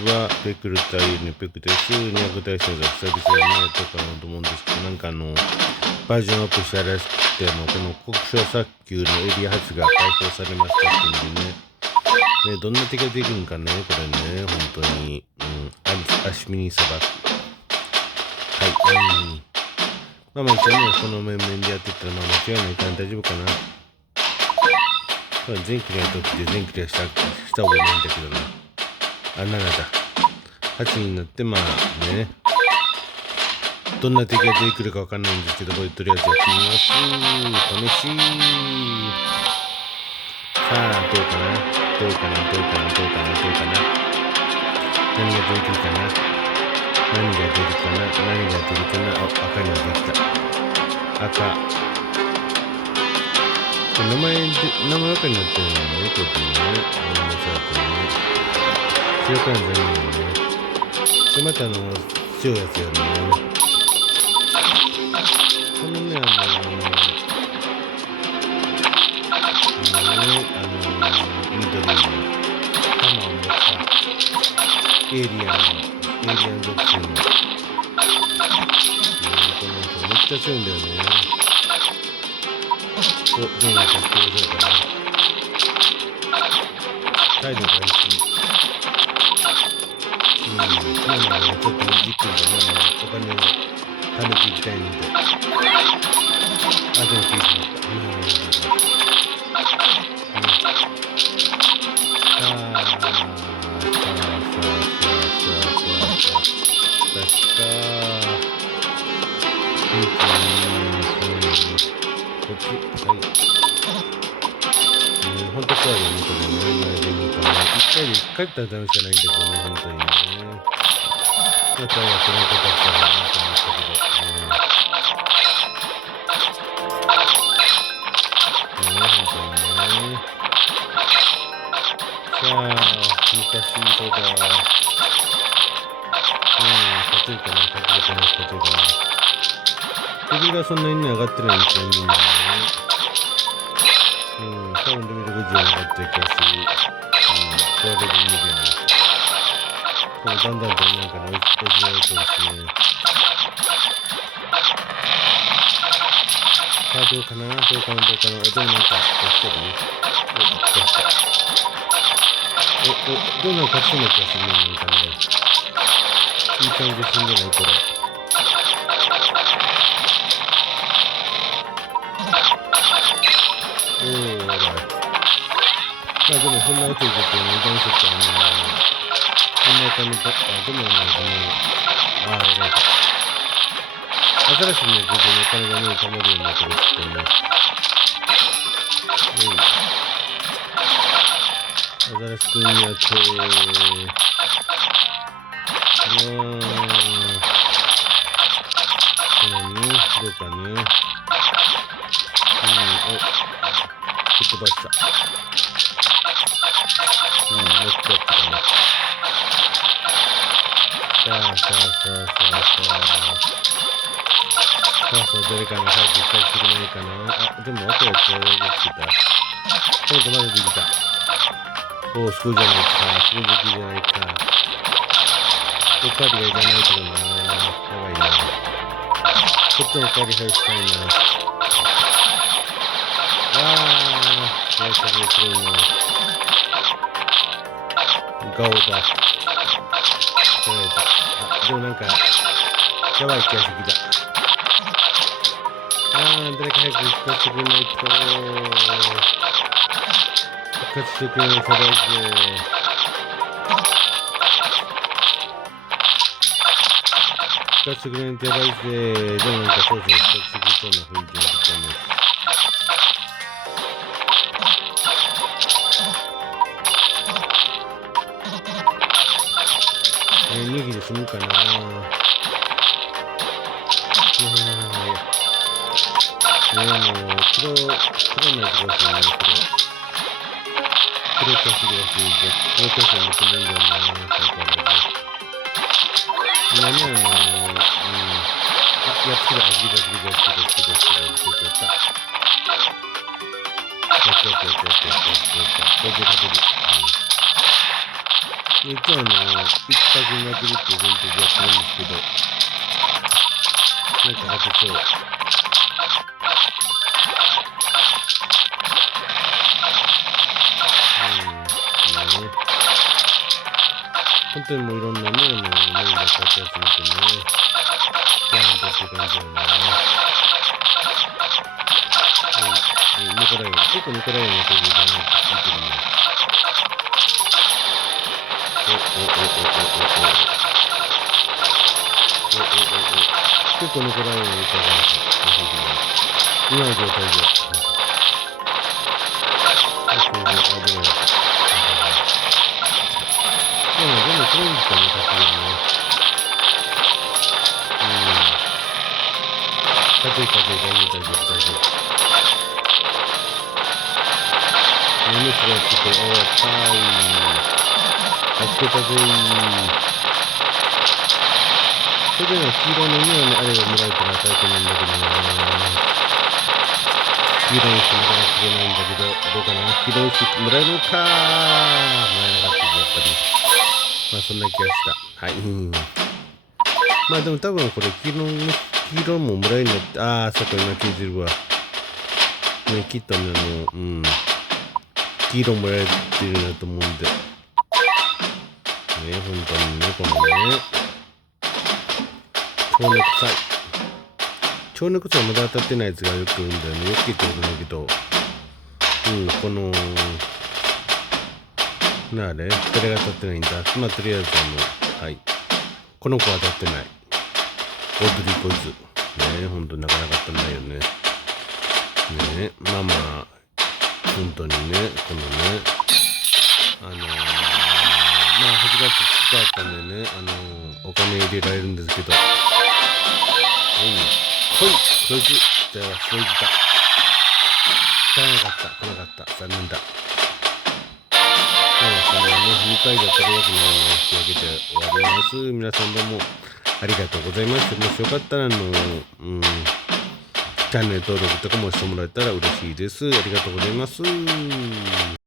はペクル対ネペクです。200対戦が久々にやったかなと思うんですけど、バージョンアップしたらしくて、この国小卓球のエリア8が解放されましたっていうんでね。どんな手ができるんかね、これね、本当に。足ミニ砂漠。はい。一応ね、この面々でやってったら、間違いないから大丈夫かな。全クリアの時で全クリアした方がいいんだけどな。7だ。8になって、どんな敵が出てくるかわかんないんですけど、これとりあえずやってみます。試し。さあ、どうかな。何が出てくるかな。赤にはできた。赤。名前赤になってるのもよくわかんないね。白からじゃないよね。で、また白いやつやるね。このね、緑の玉を持ったエイリアン属性のこの人めっちゃ強いんだよね。どうなったら強そうかな。態度がいいし。今のはちょっとじっくりとお金を貯めていきたいので。でも聞いてもらった。本当怖いよね、これね。1回で1回って試しじゃないんだけどね、本当にね。今回はその子だったらなと思ったけど。本当にね。さあ、昔そうだ。勝てるかな、勝てるかな。レベルがそんなに上がってないんですよ、みんなね。多分レベル50上がってる気がする。これはレベル2じゃない。だんだんと落ちられてるですね。さあ、どうかな。でも押してる出した。どう勝ちそうな気がするね、いい感じで死んでない、これ。やばい。でもそんなこと言ってて、油断しとったらこんなお金だったら、でもやばい。新しいね、全然お金が貯まるようになってるってね。新しくんやってどうかね。吹っ飛ばした。ノックアップだね。さあ、どれかな。早く一回してくれないかな。でも、あとやつは出てきた。まだできた。すごいじゃないか。すごい出来じゃないか。カードがいらないけどな。やばいな。こっちのカード返したいな。やり方が黒いな。顔だ。でもやばい気がしてきた。誰か早く復活してくれないと。復活してくれないサバイズ。復活してくれないとやばいぜ。でもそろそろ復活してくれそうな雰囲気が出たね。2匹で済むかな。黒のやつが欲しいね。黒キャッシュが欲しいんで、黒キャッシュは求めるんだよな。やっつけた。これで勝てる。一応一泊200っていう前提でやってるんですけど、なんか勝てそう。本当にもういろんなね、メインが勝ち集めてね、ギャーンとって感じだよね。ニコライン、結構ニコラインの時じゃないと聞いてるね。結構ニコラインの歌が今の状態で。でもこれにしかね、勝つよね。勝て、大丈夫。眠くなってて、助けたぜそれでも黄色のね、あれが見られたら最高なんだけどね。黄色いしなかなかくれないんだけど、どうかな。黄色いしもらえるかもらえなかったけど、やっぱり。まあそんな気がした。はい。まあでも多分これ黄色ももらえるのって、そっか今聞いてるわ。ね、きっとね、黄色もらえてるんだと思うんで。ね、本当にね、このね。蝶ネクサイまだ当たってないやつがよく言うんだよね。よく聞いたことないけど。この、誰が当たってないんだ。まあ、とりあえずはい。この子は当たってない。オードリー・ポイズ。ねほんとなかなか当たんないよね。ねまあまあ、本当にね、このね、まあ、8月使ったんでね、お金入れられるんですけど、こいつ、じゃあ、そいつだ。来なかった、残念だ。そんなね、2回でやったらよくないので、仕上げて終わります。皆さんどうもありがとうございました。もしよかったら、チャンネル登録とかもしてもらえたら嬉しいです。ありがとうございます。